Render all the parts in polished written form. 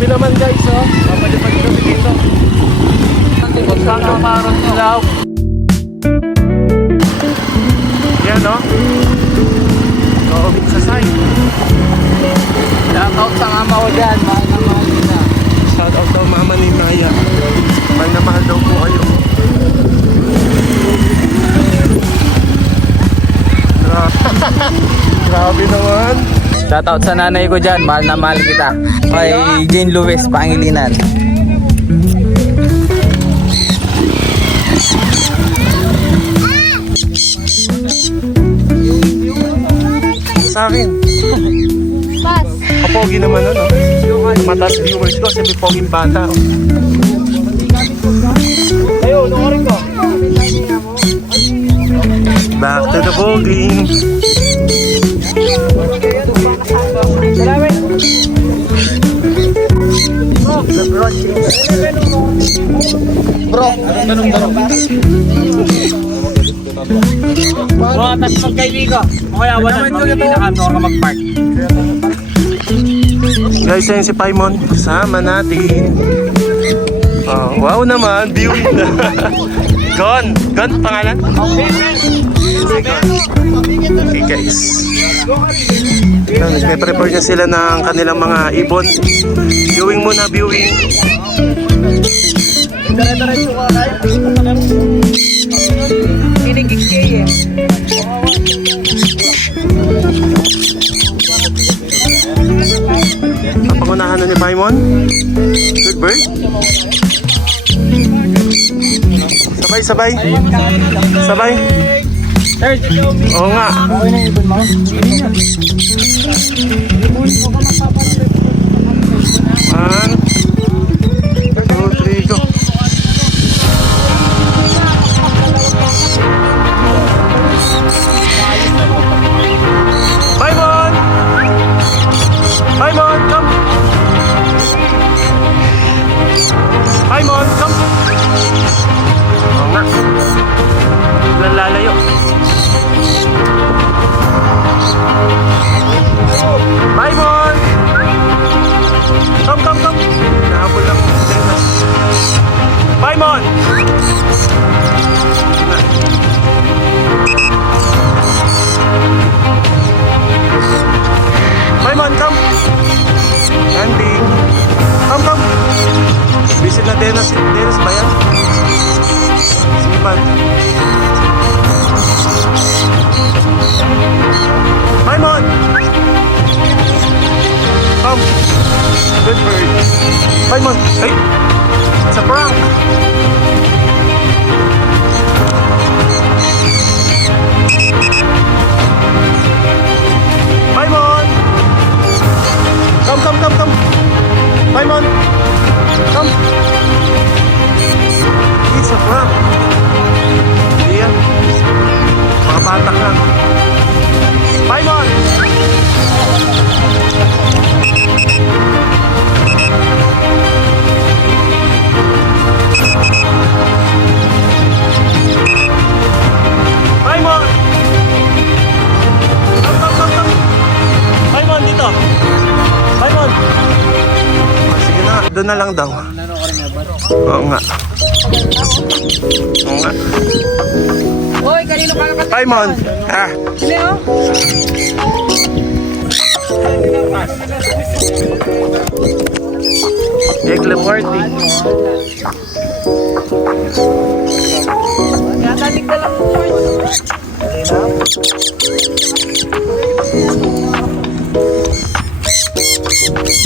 Grabe naman guys, oh. Papalipad kami dito. Magkakaparang ilaw. Yan, oh. Go-omit sa side. Shoutout sa mama ko dyan, mahal na mahal nila. Shoutout daw mama ni Maya. Mahal na mahal daw po kayo. Grabe naman. Shoutout sa nanay ko dyan, mahal na mahal kita. Kay Jane Luis, Pangilinan. Sa akin. Bas. Kapogi naman ano. Mataas viewers ko kasi may poging bata. Ayo, nuorin ko. Back to the vlogging. Bro, ganun. Oo, tapos magkaibigan. O kaya wala naman ka mag-park. Guys, ayun si Paimon. Kasama natin. Oh, wow naman, viewing na. Gon pangalan? Okay guys. Nagpe-prepare na sila ng kanilang mga ibon. Viewing muna, viewing. Ang pangunahan na ni Paimon. Good bird. Sabay. Oo nga. One, two, three, go. Paimon, come. Paimon, come. Oo nga. Biglang lalayo. Paimon! Come. Nahabol lang. Paimon! Paimon, come! Landing. Come. Visit na Dennis ba yan? Sipan. Paimon! Come! Good bird. Paimon! Ay! It's a prank! Paimon! Come! Paimon! Come! It's a prank! Hindi yan. Mga batak lang. Paimon! Paimon! Come! Paimon, dito! Paimon! Sige na, doon na lang daw. Oo nga. Hoy, kanino ka naman? Paimon! Hindi oh. Ekle party. Yatanik ka lang po.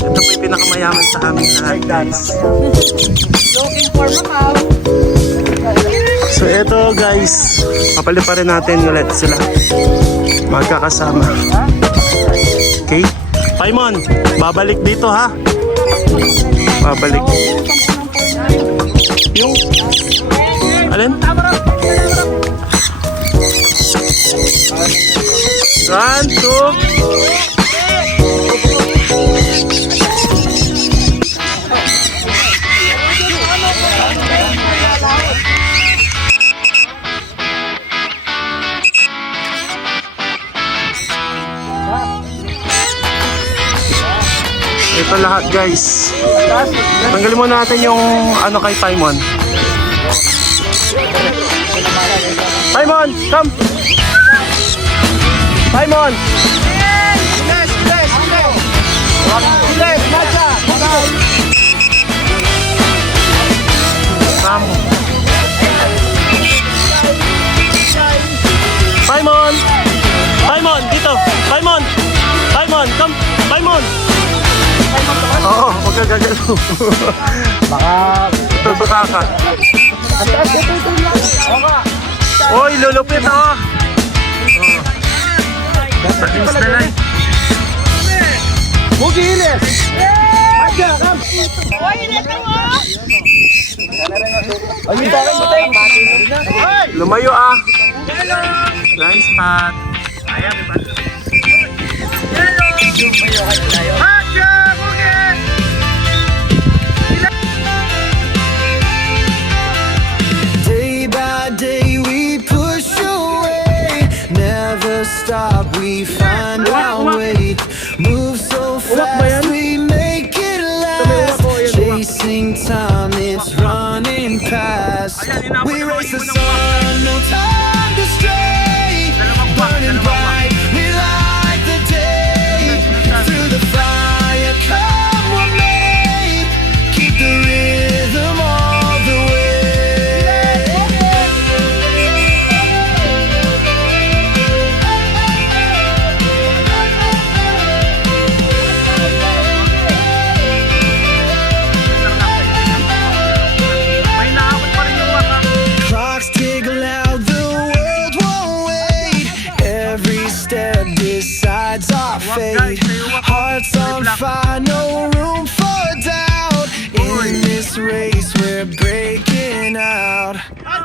Ito po yung pinakamayaman sa amin lahat, guys. Looking for Macau. So ito guys, papaliparin natin ulit sila magkakasama. Okay? Paimon, babalik dito ha. Babalik. Yung alin? One, two. Ito lahat guys. Tanggalin mo natin yung ano kay Paimon. Paimon, come! Paimon! Come! Paimon! Paimon, dito! Paimon! Paimon, come! Paimon! Oo, huwag ka gagalo. Baka ka. Oy, lulupit ako. Sakinis na lang. Lumayo ah. Blind spot. Day by day we push away, never stop, we find our way, move so fast, we make it last, chasing time, it's running past, we race the sun, no time to stray, burning bright, we light the day, through the fire, come with me, keep the rhythm all the way. Clocks tick loud, the world won't wait. Every step decides our fate. Hearts on fire, no room for doubt. In this race, we're breaking out.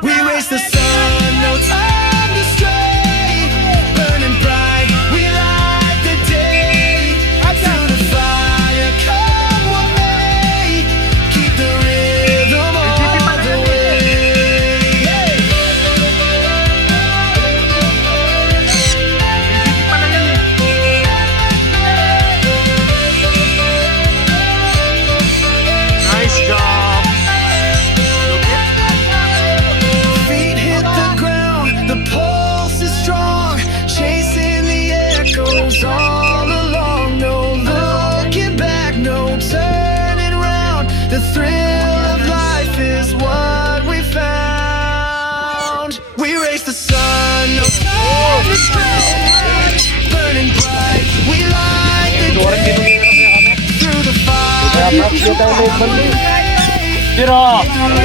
We race the sun, no time to stray. Burning bright, we light the day. Through the fire, come with me. Keep the rhythm all the way. Nice job. Feet hit the ground, the pulse is strong, chasing the echoes all along. No looking back, no turning round. The thrill of life is what we found. We race the sun, no time to stray. Burning bright, we light the day. Through the fire, Pero, come